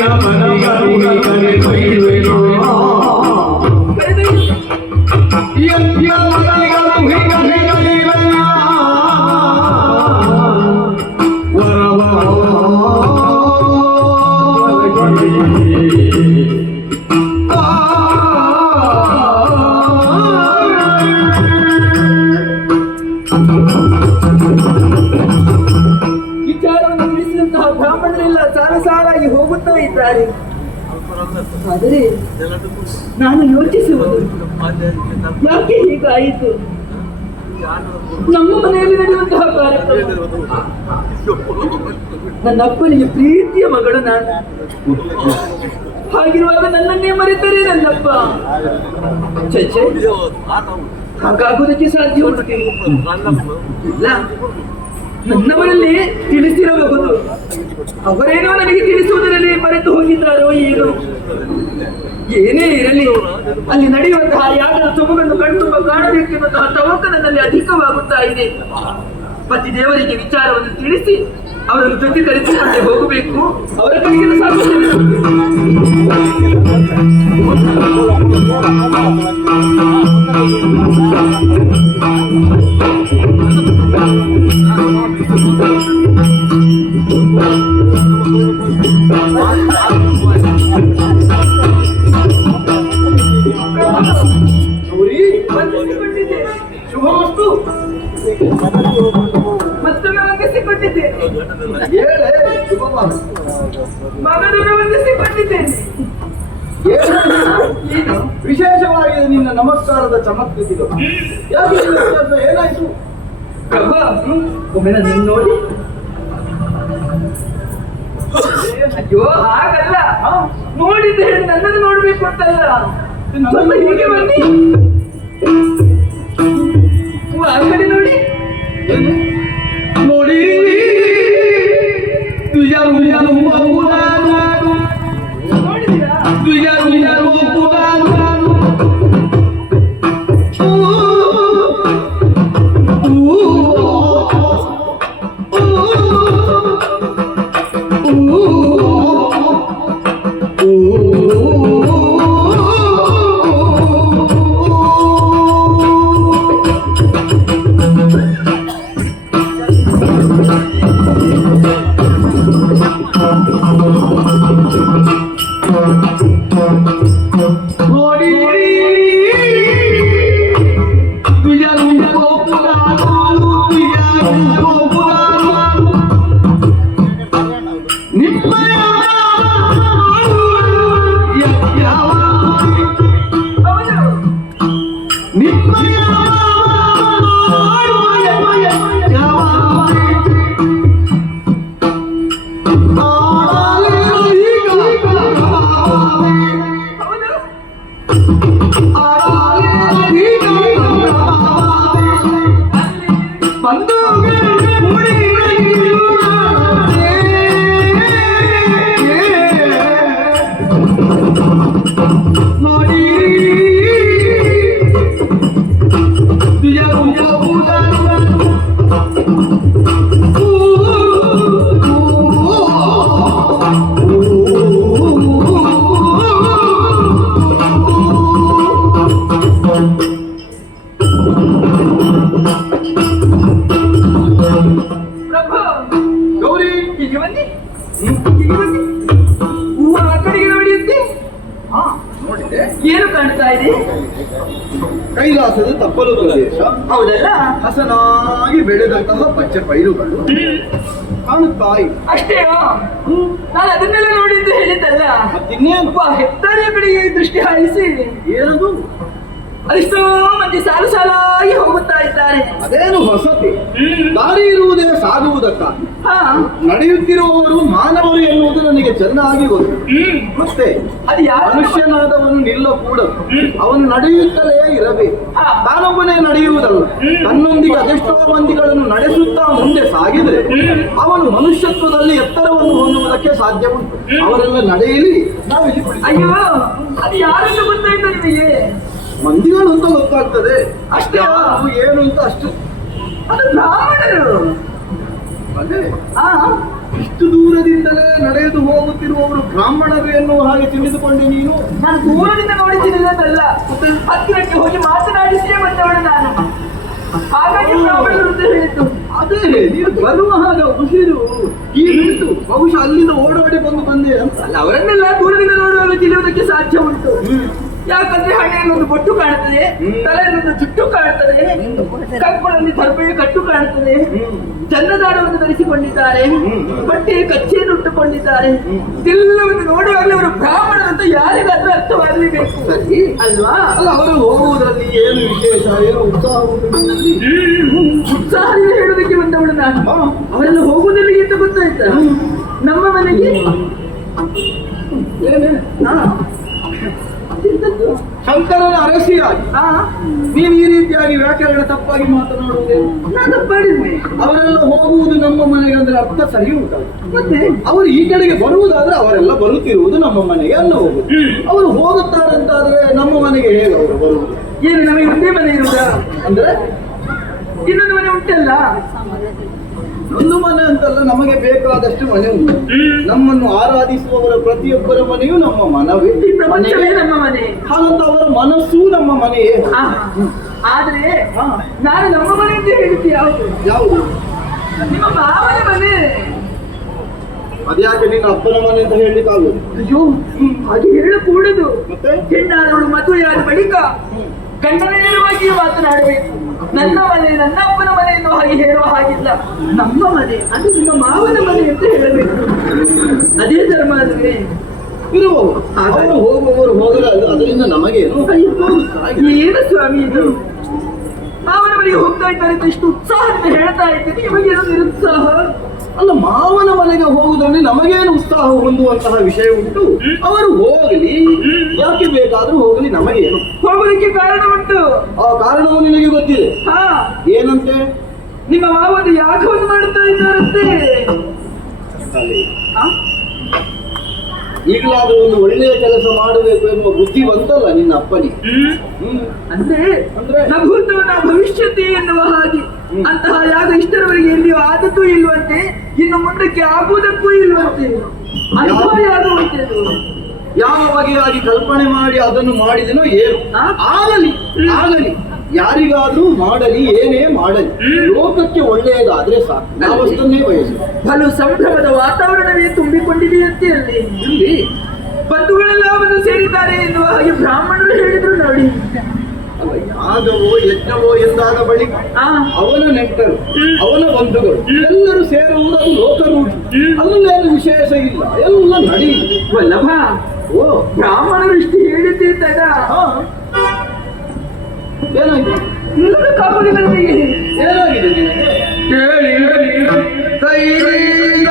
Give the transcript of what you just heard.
I'm gonna ka ka ka ka ka ka ka ka ಇದ್ದಾರೆ. ಆದರೆ ನಾನು ಯೋಚಿಸುವುದು ಯಾಕೆ ಹೀಗಾಯಿತು? ನಮ್ಮ ಮನೆಯಲ್ಲಿ ನಡೆಯುವಂತಹ ಕಾರ್ಯಕ್ರಮ. ನನ್ನ ಅಪ್ಪನಿಗೆ ಪ್ರೀತಿಯ ಮಗಳು ನಾನು. ಹಾಗಿರುವಾಗ ನನ್ನನ್ನೇ ಮರೆತರೆ ನನ್ನಪ್ಪ. ಹಾಗಾಗುವುದಕ್ಕೆ ಸಾಧ್ಯ ಉಂಟು. ಇಲ್ಲ. ನನ್ನವರಲ್ಲಿ ತಿಳಿಸಿರಬಹುದು ಅವರೇನೋ ನನಗೆ ತಿಳಿಸುವುದರಲ್ಲಿ ಮರೆತು ಹೋಗಿದ್ದಾರೋ ಏನು. ಏನೇ ಇರಲಿ, ಅಲ್ಲಿ ನಡೆಯುವಂತಹ ಯಾಗದ ಸೊಬಗನ್ನು ಕಣ್ತುಂಬ ಕಾಣಬೇಕೆನ್ನುವಂತಹ ತವಕ ನನ್ನಲ್ಲಿ ಅಧಿಕವಾಗುತ್ತಾ ಇದೆ. ಪತಿ ದೇವರಿಗೆ ವಿಚಾರವನ್ನು ತಿಳಿಸಿ ಅವರನ್ನು ಜೊತೆ ಕರೆಸಿಕೊಂಡೆ ಹೋಗಬೇಕು. ಅವರ ಕಡೆಗೆ ಸಾಗುತ್ತೇನೆ ಶುಭಮಸ್ತು ಮತ್ತೊಮ್ಮೆ ವಂದಿಸಿಕೊಂಡಿದ್ದೇನೆ ಮಗನನ್ನು ವಂದಿಸಿಕೊಂಡಿದ್ದೇನೆ ವಿಶೇಷವಾಗಿ ನಿನ್ನ ನಮಸ್ಕಾರದ ಚಮತ್ಕೃತಿಗಳು ಯಾಕೆ ಏನಾಯ್ತು? ಪ್ರಭಾ ಒಮ್ಮೆ ನನ್ನ ನೋಡಿ. ಅಯ್ಯೋ ಹಾಗಲ್ಲ. ನೋಡಿದ್ದೆ ನನ್ನನ್ನು ನೋಡ್ಬೇಕು ಅಂತಲ್ಲ. ಹೀಗೆ ಬನ್ನಿ. ಓ, ಆ ಕಡೆ ನೋಡಿ ಏನು? ನೋಡಿ ತುಜಾ ತುಜಾ ನೋಡಿದ್ದೀರಾ ತುಜಾ ನೋಡಿ ಕೈಲಾಸದ ತಪ್ಪಲು ಪ್ರದೇಶ ಹೌದಲ್ಲ? ಹಸನಾಗಿ ಬೆಳೆದಂತಹ ಪಚ್ಚೆ ಪೈರುಗಳು. ಕಾಣುತ್ತಾ ಇವೆ. ಅಷ್ಟೇಯೋ? ನಾನು ಅದನ್ನೆಲ್ಲ ನೋಡಿದ್ದು ಹೇಳಿದ್ದಲ್ಲ? ಇನ್ನೇನು ಹೆತ್ತಾರೆ ಬೆಳಿಗ್ಗೆ ಕಡೆಗೆ ದೃಷ್ಟಿ ಹಾಯಿಸಿ. ಏನದು? ಅದೆಷ್ಟೋ ಮಂದಿ ಸಾಲು ಸಾಲಾಗಿ ಹೋಗುತ್ತಾ ಇದ್ದಾರೆ. ಅದೇನು ಹೊಸತಿ. ದಾರಿ ಇರುವುದೇ ಸಾಗುವುದಕ್ಕಾಗಿ. ನಡೆಯುತ್ತಿರುವವರು ಮಾನವರು ಎನ್ನುವುದು ನನಗೆ ಚೆನ್ನಾಗಿ ಗೊತ್ತು. ಮತ್ತೆ ಅದು ಯಾರು ಮನುಷ್ಯನಾದವನು ಕೂಡ ಅವನು ನಡೆಯುತ್ತಲೇ ಇರಬೇಕು. ತಾನೊಬ್ಬನೇ ನಡೆಯುವುದಲ್ಲ. ತನ್ನೊಂದಿಗೆ ಅದೆಷ್ಟೋ ಮಂದಿಗಳನ್ನು ನಡೆಸುತ್ತಾ ಮುಂದೆ ಸಾಗಿದ್ರೆ ಅವನು ಮನುಷ್ಯತ್ವದಲ್ಲಿ ಎತ್ತರವನ್ನು ಹೊಂದುವುದಕ್ಕೆ ಸಾಧ್ಯ ಉಂಟು ಅವರೆಲ್ಲ ನಡೆಯಲಿ. ನಾವು ಇಲ್ಲಿ ಅಯ್ಯೋ ಅದು ಯಾರೆಂದು ಗೊತ್ತಾಯ್ತು ನಿಮಗೆ? ಮಂದಿಗಳು ಅಂತ ಗೊತ್ತಾಗ್ತದೆ. ಅಷ್ಟೇ? ಏನು ಅಂತ ಅಷ್ಟು. ಅದು ಬ್ರಾಹ್ಮಣರು. ಆ ಇಷ್ಟು ದೂರದಿಂದಲೇ ನಡೆದು ಹೋಗುತ್ತಿರುವವರು ಬ್ರಾಹ್ಮಣರು ಎನ್ನುವ ಹಾಗೆ ತಿಳಿದುಕೊಂಡೆ ನೀನು? ನಾನು ದೂರದಿಂದ ನೋಡಿದ್ದೀನಲ್ಲ ಹತ್ತಿರಕ್ಕೆ ಹೋಗಿ ಮಾತನಾಡಿಸಿಯೇ ಬಂದವಳು ನಾನು. ಹಾಗಾಗಿ ಬ್ರಾಹ್ಮಣರು ಅಂತ ಹೇಳಿದ್ದು. ಅದೇ ನೀನು ಬರುವ ಹಾಗೆ ಉಸಿರು ಈ ನಿಂತು ಬಹುಶಃ ಅಲ್ಲಿಂದ ಓಡಾಡಿ ಬಂದು ಬಂದೆ ಅಂತ. ಅಲ್ಲ ಅವರನ್ನೆಲ್ಲ ದೂರದಿಂದ ನೋಡುವಾಗ ತಿಳಿಯುವುದಕ್ಕೆ ಸಾಧ್ಯ ಉಂಟು. ಯಾಕಂದ್ರೆ ಹಣೆಯಲ್ಲಿ ಒಂದು ಬೊಟ್ಟು ಕಾಣುತ್ತದೆ ತಲೆ ಅನ್ನೋದು ಒಂದು ಜುಟ್ಟು ಕಾಣುತ್ತದೆ ಕಪ್ಪಳಲ್ಲಿ ತರ್ಬೆಯ ಕಟ್ಟು ಕಾಣುತ್ತದೆ. ಚಂದದಾರವನ್ನು ಧರಿಸಿಕೊಂಡಿದ್ದಾರೆ ಬಟ್ಟೆ ಕಚ್ಚೆಯನ್ನು ಉಟ್ಟುಕೊಂಡಿದ್ದಾರೆ. ಇದೆಲ್ಲವನ್ನು ನೋಡುವಾಗಲೇ ಅವರು ಬ್ರಾಹ್ಮಣರಂತ ಯಾರಿಗಾದ್ರೂ ಅರ್ಥವಾಗಲೇಬೇಕು. ಸರಿ. ಅಲ್ವಾ? ಅಲ್ಲ ಅವರು ಹೋಗುವುದರಲ್ಲಿ ಏನು ವಿಶೇಷ ಏನು ಉತ್ಸಾಹ ಉತ್ಸಾಹ ಹೇಳೋದಕ್ಕೆ ಬಂದವಳು ನಾನು. ಹಾ. ಅವರೆಲ್ಲ ಹೋಗುವುದರಲ್ಲಿ ಅಂತ ಗೊತ್ತಾಯ್ತಾ? ನಮ್ಮ ಮನೆಗೆ? ಏನೇ? ಹಾ. ಎಂತದ್ದು? ಶಂಕರನ ಅರಸಿಯಾಗಿ. ನೀನು ಈ ರೀತಿಯಾಗಿ ವ್ಯಾಕರಣ ತಪ್ಪಾಗಿ ಮಾತನಾಡುವುದೇನು ನಾನು ಅವರೆಲ್ಲ ಹೋಗುವುದು ನಮ್ಮ ಮನೆಗೆ ಅಂದ್ರೆ ಅರ್ಥ ಸರಿ ಉಂಟಲ್ಲ. ಮತ್ತೆ? ಅವರು ಈ ಕಡೆಗೆ ಬರುವುದಾದ್ರೆ ಅವರೆಲ್ಲ ಬರುತ್ತಿರುವುದು ನಮ್ಮ ಮನೆಗೆ ಅಲ್ಲ ಹೋಗುದು ಅವರು ಹೋಗುತ್ತಾರಂತಾದ್ರೆ ನಮ್ಮ ಮನೆಗೆ ಹೇಗೆ ಅವರು ಬರುವುದು? ಏನು ನಮಗೆ ಒಂದೇ ಮನೆ ಇರುವುದಾ ಅಂದ್ರೆ? ಇನ್ನೊಂದು ಮನೆ ಉಂಟಲ್ಲ? ಒಂದು ಮನೆ ಅಂತಲ್ಲ ನಮಗೆ ಬೇಕಾದಷ್ಟು ಮನೆ ಉಂಟು. ನಮ್ಮನ್ನು ಆರಾಧಿಸುವವರ ಪ್ರತಿಯೊಬ್ಬರ ಮನೆಯೂ ನಮ್ಮ ಮನವೇ ಪ್ರಪಂಚವೇ ನಮ್ಮ ಮನೆ. ಹಾಗಂತ ಅವರ ಮನಸ್ಸು ನಮ್ಮ ಮನೆಯೇ. ಆದ್ರೆ ನಾನು ನಮ್ಮ ಮನೆ ಅಂತ ಹೇಳ್ತೀನಿ ಯಾವುದು? ಯಾವುದು? ನಿಮ್ಮ ಭಾವನೆ ಮನೆ. ಅದ್ಯಾಕೆ ನಿನ್ನ ಅಪ್ಪನ ಮನೆ ಅಂತ ಹೇಳಲಿಕ್ಕೆ ಆಗುದು? ಅಯ್ಯೋ ಹಾಗೆ ಹೇಳಕೂಡದು. ಮತ್ತೆ? ಹೆಣ್ಣಾದವಳು ಮದುವೆಯಾದ ಬಳಿಕ ಗಂಡನ ನೇರವಾಗಿಯೇ ಮಾತನಾಡಬೇಕು. ನನ್ನ ಮನೆ ನನ್ನ ಅಪ್ಪನ ಮನೆ ಎಂದು ಹಾಗೆ ಹೇಳುವ ಹಾಗಿಲ್ಲ. ನಮ್ಮ ಮನೆ ಅದು ನಿಮ್ಮ ಮಾವನ ಮನೆ ಅಂತ ಹೇಳಬೇಕು. ಅದೇ ಧರ್ಮ ಅಂದ್ರೆ ಇರುವವರು. ಅವರು ಹೋಗುವವರು ಹೋಗಲ್ಲ ಅದು- ಅದರಿಂದ ನಮಗೆ ಏನು ಸ್ವಾಮಿ ಇದು? ಮಾವನ ಮನೆಗೆ ಹೋಗ್ತಾ ಇದ್ದಾರೆ ಅಂತ ಇಷ್ಟು ಉತ್ಸಾಹದಿಂದ ಹೇಳ್ತಾ ಇದ್ದೀನಿ ಏನೋ ನಿರುತ್ಸಾಹ? ಅಲ್ಲ ಮಾವನ ಮನೆಗೆ ಹೋಗುವುದರಲ್ಲಿ ನಮಗೇನು ಉತ್ಸಾಹ ಹೊಂದುವಂತಹ ವಿಷಯ ಉಂಟು? ಅವರು ಹೋಗಲಿ. ಯಾಕೆ ಬೇಕಾದ್ರೂ ಹೋಗಲಿ ನಮಗೇನು? ಹೋಗಲಿಕ್ಕೆ ಕಾರಣ ಉಂಟು ಆ ಕಾರಣವು ನಿಮಗೆ ಗೊತ್ತಿದೆ. ಹಾ. ಏನಂತೆ? ನಿಮ್ಮ ಮಾವನು ಒಂದು ಮಾಡುತ್ತಾ ಇದ್ದಾರಂತೆ? ಈಗಲಾದ್ರೂ ಒಂದು ಒಳ್ಳೆಯ ಕೆಲಸ ಮಾಡಬೇಕು ಎನ್ನುವ ಬುದ್ಧಿ ಬಂತಲ್ಲ ನಿನ್ನ ಅಪ್ಪನಿಗೆ? ಹ್ಮ್. ಅಂದ್ರೆ ಭವಿಷ್ಯತಿ ಎನ್ನುವ ಹಾಗೆ. ಅಂತಹ ಯಾವ ಇಷ್ಟರವರೆಗೆ ಎಲ್ಲಿಯೂ ಆದದ್ದು ಇಲ್ವಂತೆ ಇನ್ನು ಮುಂದಕ್ಕೆ ಆಗುವುದಕ್ಕೂ ಇಲ್ವಂತೆ. ಯಾವ ಬಗೆಯಾಗಿ ಕಲ್ಪನೆ ಮಾಡಿ ಅದನ್ನು ಮಾಡಿದನೋ ಏನು? ಆಗಲಿ ಆಗಲಿ. ಯಾರಿಗಾದ್ರೂ ಮಾಡಲಿ ಏನೇ ಮಾಡಲಿ ಲೋಕಕ್ಕೆ ಒಳ್ಳೆಯದಾದ್ರೆ ಸಾಕು. ನಾವಷ್ಟನ್ನೇ ಬಯಸು ಬಲು ಸಂಭ್ರಮದ ವಾತಾವರಣವೇ ತುಂಬಿಕೊಂಡಿದೆಯಂತೆ ಅಲ್ಲಿ ಇಲ್ಲಿ ಬಂಧುಗಳೆಲ್ಲ ಬಂದು ಸೇರಿದ್ದಾರೆ ಎನ್ನುವ ಹಾಗೆ ಬ್ರಾಹ್ಮಣರು ಹೇಳಿದ್ರು ನೋಡಿ. ಯಾದವೋ ಯಾಗವೋ ಯಜ್ಞವೋ ಎಂದಾದ ಬಳಿಕ ಅವನ ನೆಂಟರು ಅವನ ಬಂಧುಗಳು ಎಲ್ಲರೂ ಸೇರುವುದು ಅದು ಲೋಕರೂಢಿ. ಅಲ್ಲೇನು ವಿಶೇಷ ಇಲ್ಲ ಎಲ್ಲ ನಡೀಲಿ ವಲ್ಲಭ ಓ. ಬ್ರಾಹ್ಮಣರು ಇಷ್ಟು ಹೇಳಿದ್ದೆ ನಿಲ್ಲೋದಕ್ಕಾಗುವುದಿಲ್ಲ ನನಗೆ ಏನಾಗಿದೆ ನಿನಗೆ? ಹೇಳಿ ಹೇಳಿ ಕೈಯಿಂದ